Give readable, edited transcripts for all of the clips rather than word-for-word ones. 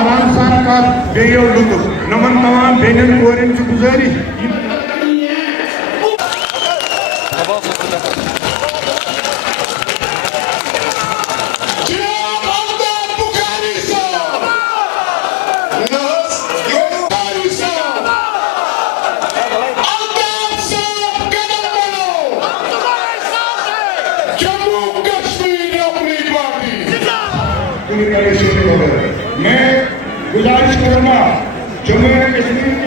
आराम सान कत बेयो लुक नमन तमाम बेनन कोरिन छु गुजारी मैं गुजारिश करूंगा जम्मू एंड कश्मीर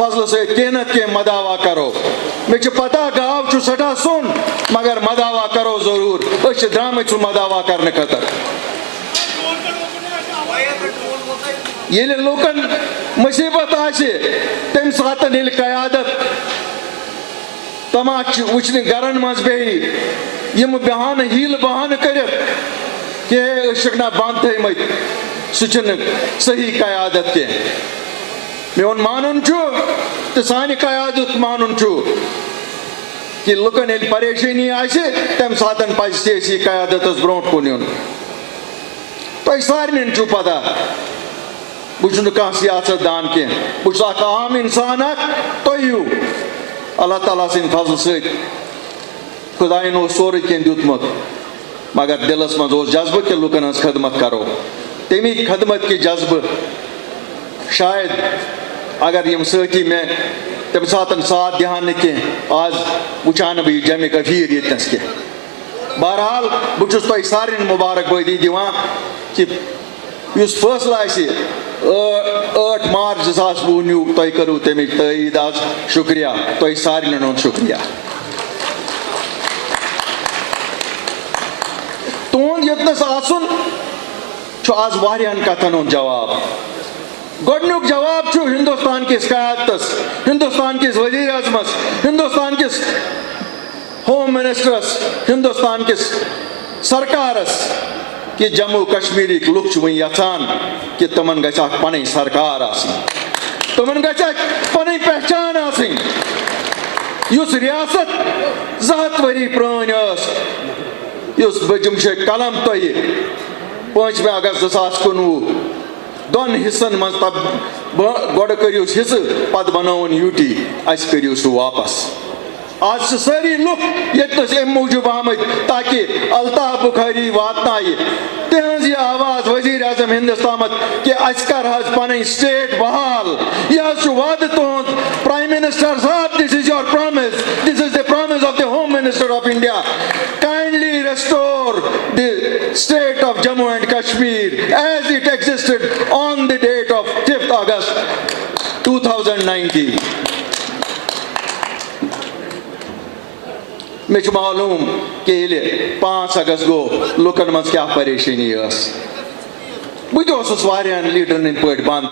फजल से कहनत के मदावा करो मुझे पता गाँव छु सटा सुन मगर मदावा करो जरूर अश द्राम छु मदावा करने खतर ये लोकन मुसीबत आसे तम सातन हिल कयादत तमाच वुचन गरन मज बेही यम बहान हील बहान करत के अशकना बंद थमत सुचन सही कयादत के मेन मानुन तो सान कयादत मानुन कि लुकन ये परेशानी आसे तम सातन पज सियासी कयादत ब्रो कुन यून तुम सारे पता बहुत कह सियासत दान कह बहुत आम इंसान तुम अल्लाह ताला सिंद फजल सत खुदायन सोरे कह दुतमुत मगर दिलस मज जज्बह कि लुकन हज खदमत करो तमी खदमत की जज्बह शायद अगर यम सती मे तम सातन साथ दिहान कह आज वुचान बह जम्मू कश्मीर यस कह बहरहाल बहुत तुम सारे मुबारकबादी दिवान कि फैसला 8 मार्च 2020 न्यू तुम करू तमिक तईद आज शुक्रिया तुम सारे शुक्रिया तुंद यतनस आसन आज वारियान कथन हुंद जवाब गोडनुक जवाब हिंदुस्तान किस क़यादतस हिंदुस्तान किस वज़ीर आज़मस हिंदुस्तान किस होम मिनिस्टरस हिंदुस्तान किस सरकारस कि जम्मू कश्मीर लुक वह यचान कि तमन गछ पन सरकार तमन गछ पन पहचान रियासत 200 वरी प्रान बजम कलम तुह 5 अगस्त 2019 दोन हिस्सन मज तब गोड़ करू हिस्स पत बनवन यूटी अस करू सह वापस आज सारी लुक यतनस अम मूजूब आमत ताकि अल्ताफ बुखारी वातनाय तिहज यह आवाज वजीर आजम हिंदुस्तान कि अस कर पन स्टेट बहाल यह वाद तुंद प्राइम मिनिस्टर साहब this is your promise this is the promise of the home minister of India kindly restore the state of Jammu and Kashmir as it existed on the date of 5th August 2019 मे मालूम कि 5 अगस्त गो लुकन मज क्या परेशानी बह लीडरन पे बंद